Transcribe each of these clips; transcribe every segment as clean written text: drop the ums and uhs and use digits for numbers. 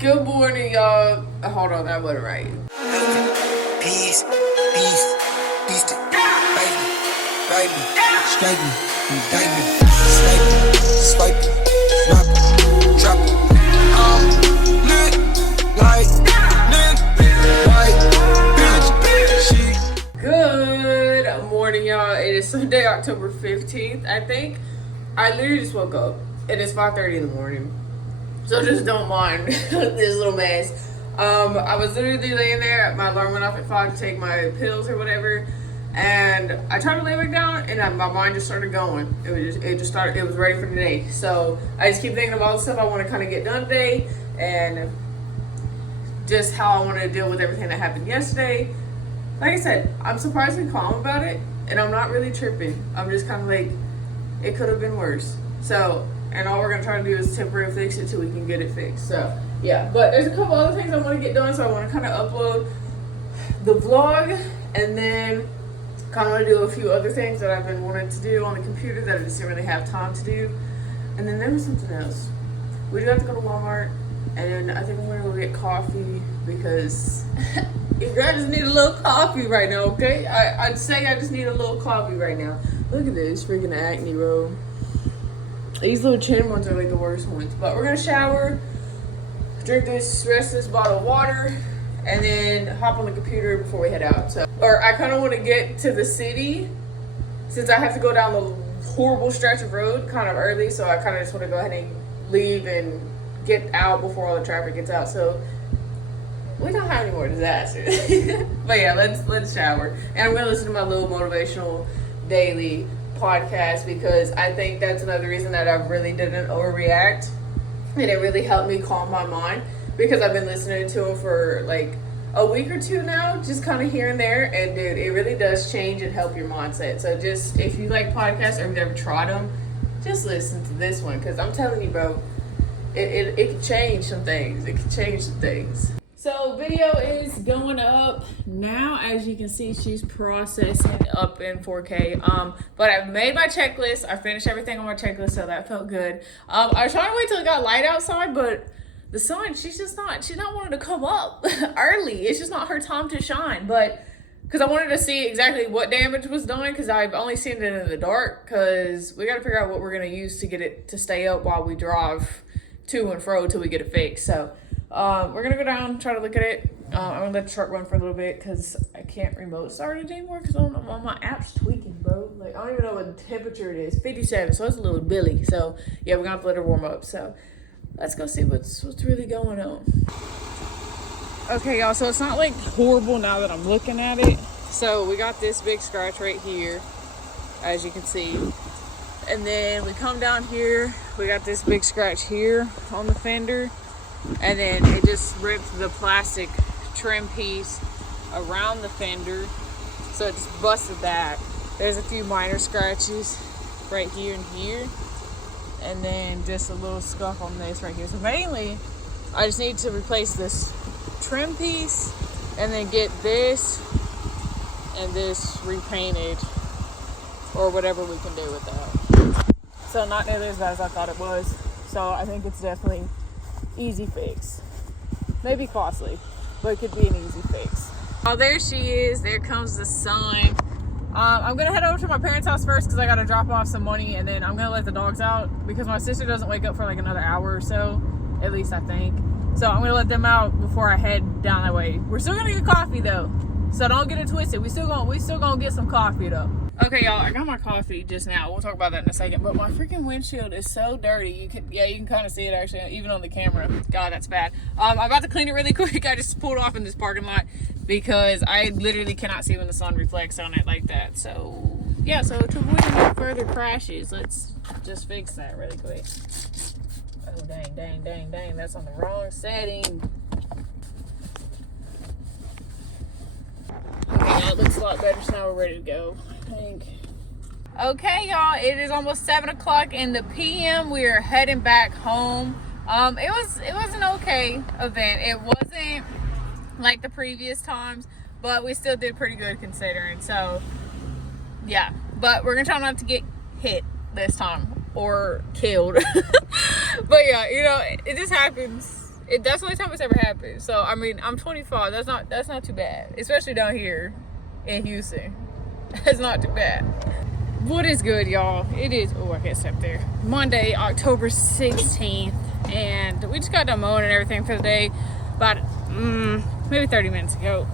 Good morning, y'all. Hold on, that wasn't right. Peace, peace, peace to baby, baby, strike me, indict me, snipe me, swipe me, drop it, drop it. Lit, like, Good morning, y'all. It is Sunday, October 15th, I think. I literally just woke up. It is 5:30 in the morning. So just don't mind this little mess. I was literally laying there. My alarm went off at 5 to take my pills or whatever. And I tried to lay back down, and my mind just started going. It just started. It was ready for the day. So I just keep thinking of all the stuff I want to kind of get done today, and just how I want to deal with everything that happened yesterday. Like I said, I'm surprisingly calm about it, and I'm not really tripping. I'm just kind of like, it could have been worse. So, and all we're going to try to do is temporarily fix it till we can get it fixed. So, yeah. But there's a couple other things I want to get done, so I want to kind of upload the vlog, and then kind of want to do a few other things that I've been wanting to do on the computer that I just didn't really have time to do. And then there was something else. We do have to go to Walmart, and I think I'm going to go get coffee because your girl just need a little coffee right now, okay? I'd say I just need a little coffee right now. Look at this freaking acne roll. These little chin ones are like the worst ones. But we're going to shower, drink this rest of this bottle of water, and then hop on the computer before we head out. So, or I kind of want to get to the city since I have to go down the horrible stretch of road kind of early. So I kind of just want to go ahead and leave and get out before all the traffic gets out. So we don't have any more disasters. But yeah, let's shower. And I'm going to listen to my little motivational daily podcast because I think that's another reason that I really didn't overreact. And it really helped me calm my mind because I've been listening to them for like a week or two now, just kind of here and there. And dude, it really does change and help your mindset. So just, if you like podcasts or you've never tried them, just listen to this one because I'm telling you, bro, it can change some things. It can change some things. So video is going up now. As you can see, she's processing up in 4K. But I've made my checklist. I finished everything on my checklist, so that felt good. I was trying to wait till it got light outside, but the sun, she's not wanting to come up early. It's just not her time to shine. But because I wanted to see exactly what damage was done, because I've only seen it in the dark, because we got to figure out what we're going to use to get it to stay up while we drive to and fro till we get it fixed. So we're gonna go down, try to look at it. I'm gonna let the truck run for a little bit because I can't remote start it anymore because I don't know, my app's tweaking, bro. Like, I don't even know what temperature it is. 57, so it's a little billy. So yeah, we're gonna have to let her warm up. So let's go see what's really going on. Okay, y'all, so it's not like horrible now that I'm looking at it. So we got this big scratch right here, as you can see. And then we come down here, we got this big scratch here on the fender. And then it just ripped the plastic trim piece around the fender. So it just busted that. There's a few minor scratches right here and here. And then just a little scuff on this right here. So mainly, I just need to replace this trim piece and then get this and this repainted or whatever we can do with that. So not nearly as bad as I thought it was. So I think it's definitely easy fix. Maybe costly, but it could be an easy fix. Oh, there she is. There comes the sun. I'm gonna head over to my parents' house first because I gotta drop off some money, and then I'm gonna let the dogs out because my sister doesn't wake up for like another hour or so, at least I think. So I'm gonna let them out before I head down that way. We're still gonna get coffee though, so don't get it twisted. We still gonna get some coffee though. Okay, y'all, I got my coffee just now. We'll talk about that in a second. But my freaking windshield is so dirty. You can kind of see it actually, even on the camera. God, that's bad. I'm about to clean it really quick. I just pulled off in this parking lot because I literally cannot see when the sun reflects on it like that. So yeah, so to avoid any further crashes, let's just fix that really quick. Oh, dang. That's on the wrong setting. Okay, that looks a lot better, so now we're ready to go, I think. Okay, y'all, it is almost 7 o'clock in the PM. We are heading back home. It was an okay event. It wasn't like the previous times, but we still did pretty good considering. So, yeah. But we're gonna try not to get hit this time or killed. But yeah, you know, it just happens. That's the only time it's ever happened. So I mean, I'm 25. That's not too bad, especially down here in Houston. That's not too bad. What is good, y'all? It is, oh, I can't step there. Monday, October 16th, and we just got done mowing and everything for the day about maybe 30 minutes ago.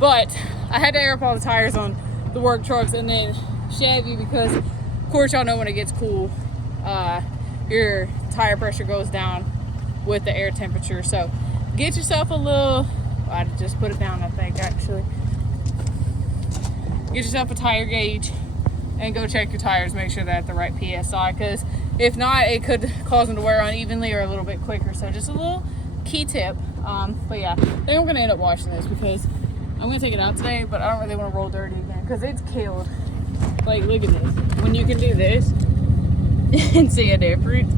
But I had to air up all the tires on the work trucks and then Chevy because, of course, y'all know when it gets cool, your tire pressure goes down with the air temperature. So get yourself a little, I just put it down, I think, actually. Get yourself a tire gauge and go check your tires, make sure they're at the right PSI, because if not, it could cause them to wear unevenly or a little bit quicker. So just a little key tip. But yeah, I think I'm gonna end up washing this because I'm gonna take it out today, but I don't really want to roll dirty again because it's killed. Like, look at this. When you can do this and see a difference,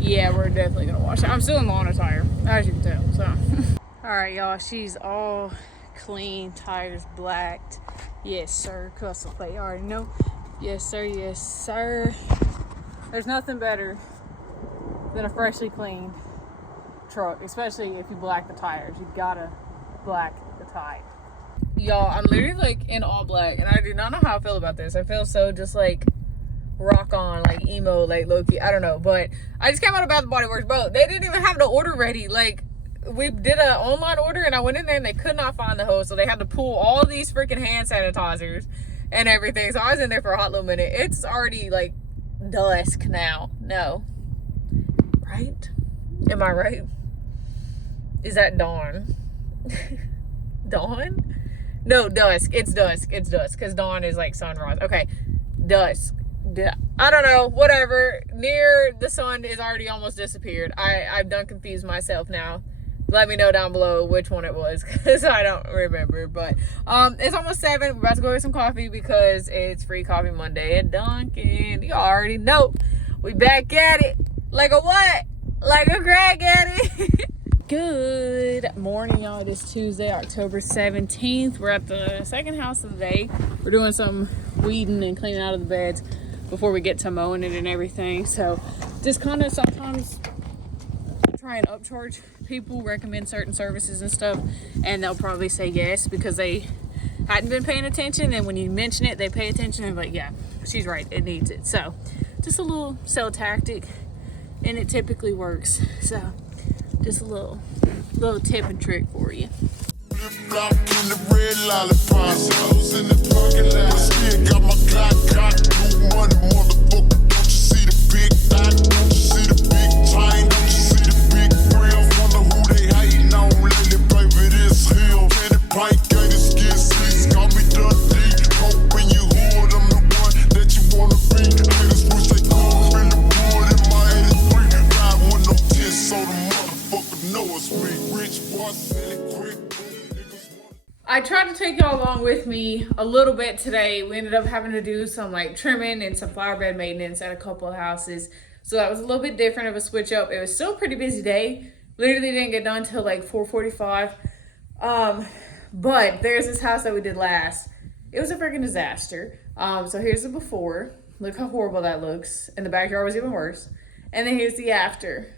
yeah, we're definitely gonna wash it. I'm still in the lawn tire, as you can tell. So all right, y'all, she's all clean, tires blacked. Yes, sir. Custom plate. You already know. Yes, sir. Yes, sir. There's nothing better than a freshly cleaned truck, especially if you black the tires. You gotta black the tires. Y'all, I'm literally like in all black, and I do not know how I feel about this. I feel so just like rock on, like emo, like low-key. I don't know, but I just came out of Bath & Body Works, bro. They didn't even have the order ready. Like, we did an online order and I went in there and they could not find the hose, so they had to pull all these freaking hand sanitizers and everything. So I was in there for a hot little minute. It's already like dusk now. No, right? Am I right? Is that dawn? Dawn? No, dusk. It's dusk. It's dusk because dawn is like sunrise. Okay, dusk. I don't know, whatever. Near the sun is already almost disappeared. I've done confused myself now. Let me know down below which one it was because I don't remember. But it's almost 7. We're about to go get some coffee because it's Free Coffee Monday at Dunkin'. You already know. We back at it. Like a what? Like a crack at it. Good morning, y'all. It is Tuesday, October 17th. We're at the second house of the day. We're doing some weeding and cleaning out of the beds before we get to mowing it and everything. So just kind of sometimes try and upcharge people, recommend certain services and stuff, and they'll probably say yes because they hadn't been paying attention, and when you mention it they pay attention and like, yeah, she's right, it needs it. So just a little sell tactic, and it typically works. So just a little tip and trick for you. Block in the red lollipops, hoes in the parking lot. Still got my Glock, new money, motherfucker. Don't you see the big dot? Don't you see the big chain? Don't you see the big grills? Wonder who they hating on lately, baby, this hill. Candy pint, gated skin seats, call me Dundee. Hoping you hood, I'm the one that you wanna be. Niggas wish they could really wood in my 83. Ride with no tits, so the motherfucker know it's me. Rich boy, silly quick. I tried to take y'all along with me a little bit today. We ended up having to do some like trimming and some flower bed maintenance at a couple of houses. So that was a little bit different of a switch up. It was still a pretty busy day. Literally didn't get done till like 4:45. But there's this house that we did last. It was a freaking disaster. So here's the before. Look how horrible that looks. And the backyard was even worse. And then here's the after.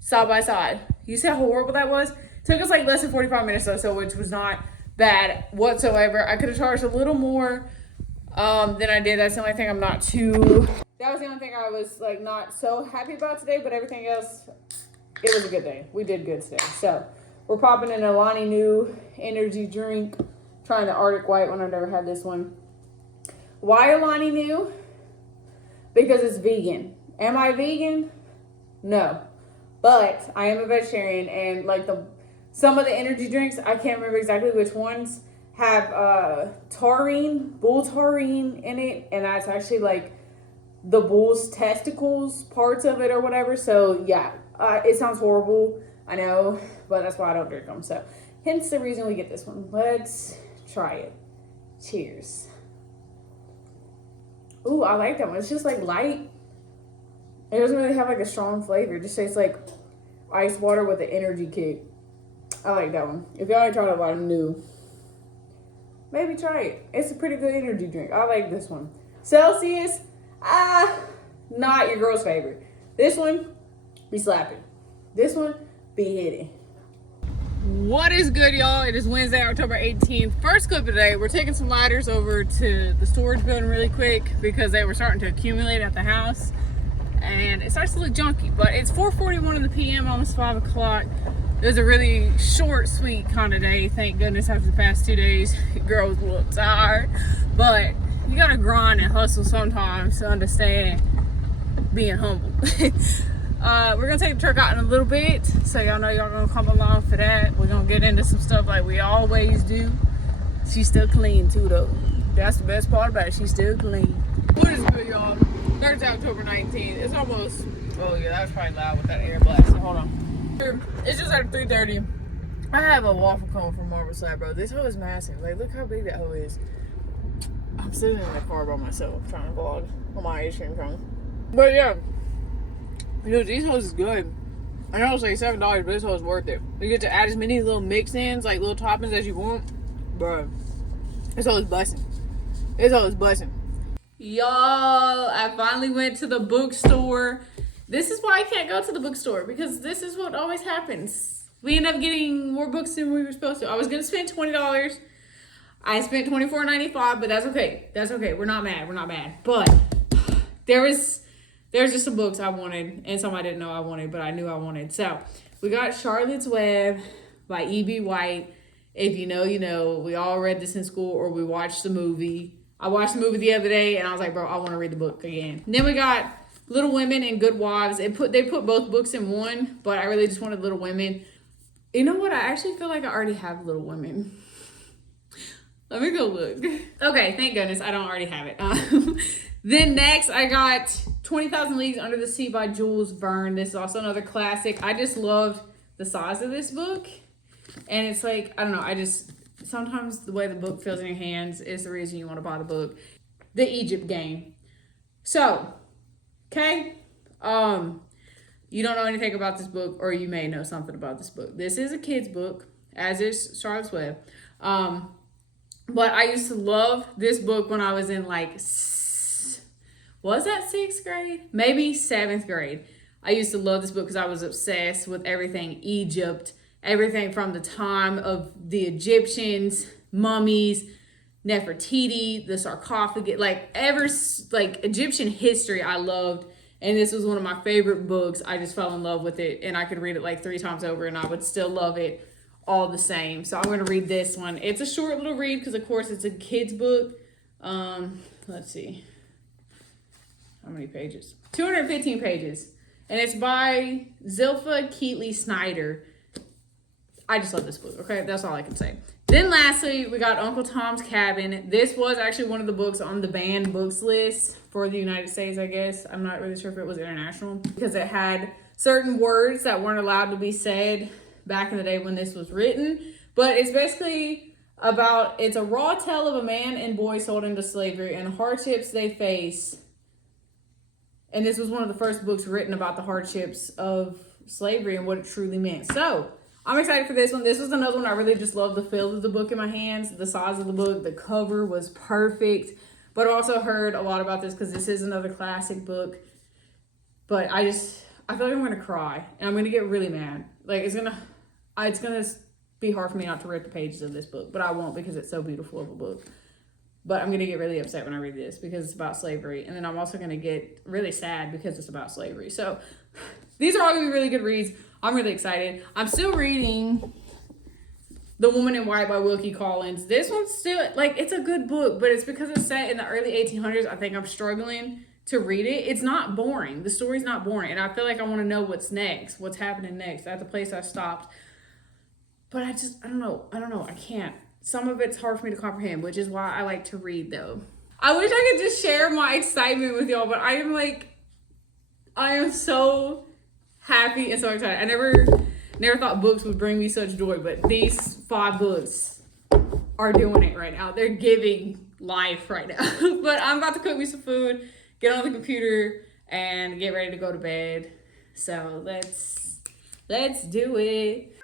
Side by side. You see how horrible that was? Took us like less than 45 minutes or so, which was not bad whatsoever. I could have charged a little more than I did. That's the only thing I'm not too... That was the only thing I was like not so happy about today, but everything else, it was a good day. We did good today. So we're popping in a Lonnie New energy drink, trying the Arctic White one. I've never had this one. Why a Lonnie New? Because it's vegan. Am I vegan? No. But I am a vegetarian, and like some of the energy drinks, I can't remember exactly which ones, have taurine, bull taurine in it, and that's actually like the bull's testicles, parts of it or whatever. So yeah, it sounds horrible, I know, but that's why I don't drink them. So hence the reason we get this one. Let's try it. Cheers. Ooh, I like that one. It's just like light. It doesn't really have like a strong flavor. It just tastes like ice water with an energy kick. I like that one. If y'all ain't tried a lot of new, maybe try it. It's a pretty good energy drink. I like this one. Celsius, not your girl's favorite. This one, be slapping. This one be hitting. What is good, y'all? It is Wednesday, October 18th. First clip of the day. We're taking some ladders over to the storage building really quick because they were starting to accumulate at the house. And it starts to look junky, but it's 4:41 in the PM, almost 5 o'clock. It was a really short, sweet kind of day. Thank goodness after the past 2 days, girls look tired. But you gotta grind and hustle sometimes to understand being humble. We're gonna take the truck out in a little bit, so y'all know y'all gonna come along for that. We're gonna get into some stuff like we always do. She's still clean too, though. That's the best part about it. She's still clean. What is good, y'all? Thursday, October 19th. It's almost. Oh yeah, that was probably loud with that air blast. Hold on. It's just at 3:30. I have a waffle cone from Marble Slab, bro. This hoe is massive. Like, look how big that hoe is. I'm sitting in the car by myself trying to vlog on my ice cream cone. But yeah. Dude, these hoes is good. I know it's like $7, but this hoe is worth it. You get to add as many little mix-ins, like little toppings as you want. Bro, this hoe is busting. This hoe is busting. Y'all, I finally went to the bookstore. This is why I can't go to the bookstore, because this is what always happens. We end up getting more books than we were supposed to. I was going to spend $20. I spent $24.95, but that's okay. That's okay. We're not mad. We're not mad. But there's just some books I wanted and some I didn't know I wanted, but I knew I wanted. So we got Charlotte's Web by E.B. White. If you know, you know. We all read this in school or we watched the movie. I watched the movie the other day and I was like, bro, I want to read the book again. And then we got Little Women and Good Wives. They put both books in one, but I really just wanted Little Women. You know what? I actually feel like I already have Little Women. Let me go look. Okay, thank goodness I don't already have it. Then next I got 20,000 Leagues Under the Sea by Jules Verne. This is also another classic. I just loved the size of this book. And it's like, I don't know, sometimes the way the book feels in your hands is the reason you want to buy the book. The Egypt Game. So, okay, you don't know anything about this book, or you may know something about this book. This is a kid's book, as is Charlotte's Web. But I used to love this book when I was in like, was that 6th grade? Maybe 7th grade. I used to love this book because I was obsessed with everything Egypt, everything from the time of the Egyptians, mummies, Nefertiti, the sarcophagus, like Egyptian history I loved. And this was one of my favorite books. I just fell in love with it, and I could read it like 3 times over and I would still love it all the same. So I'm going to read this one. It's a short little read because of course it's a kid's book. Let's see. How many pages? 215 pages. And it's by Zilpha Keatley Snyder. I just love this book, okay? That's all I can say. Then lastly, we got Uncle Tom's Cabin. This was actually one of the books on the banned books list for the United States, I guess. I'm not really sure if it was international, because it had certain words that weren't allowed to be said back in the day when this was written. But it's basically it's a raw tale of a man and boy sold into slavery and the hardships they face. And this was one of the first books written about the hardships of slavery and what it truly meant. So I'm excited for this one. This was another one I really just loved the feel of the book in my hands, the size of the book, the cover was perfect. But I also heard a lot about this because this is another classic book. But I feel like I'm going to cry and I'm going to get really mad. Like it's going to be hard for me not to rip the pages of this book, but I won't because it's so beautiful of a book. But I'm going to get really upset when I read this because it's about slavery. And then I'm also going to get really sad because it's about slavery. So these are all going to be really good reads. I'm really excited. I'm still reading The Woman in White by Wilkie Collins. This one's still, like, it's a good book, but it's because it's set in the early 1800s. I think I'm struggling to read it. It's not boring. The story's not boring. And I feel like I want to know what's next, what's happening next at the place I stopped. But I don't know. I can't. Some of it's hard for me to comprehend, which is why I like to read, though. I wish I could just share my excitement with y'all, but I am so happy and so excited. I never thought books would bring me such joy, but these 5 books are doing it right now. They're giving life right now. But I'm about to cook me some food, get on the computer, and get ready to go to bed. So let's do it.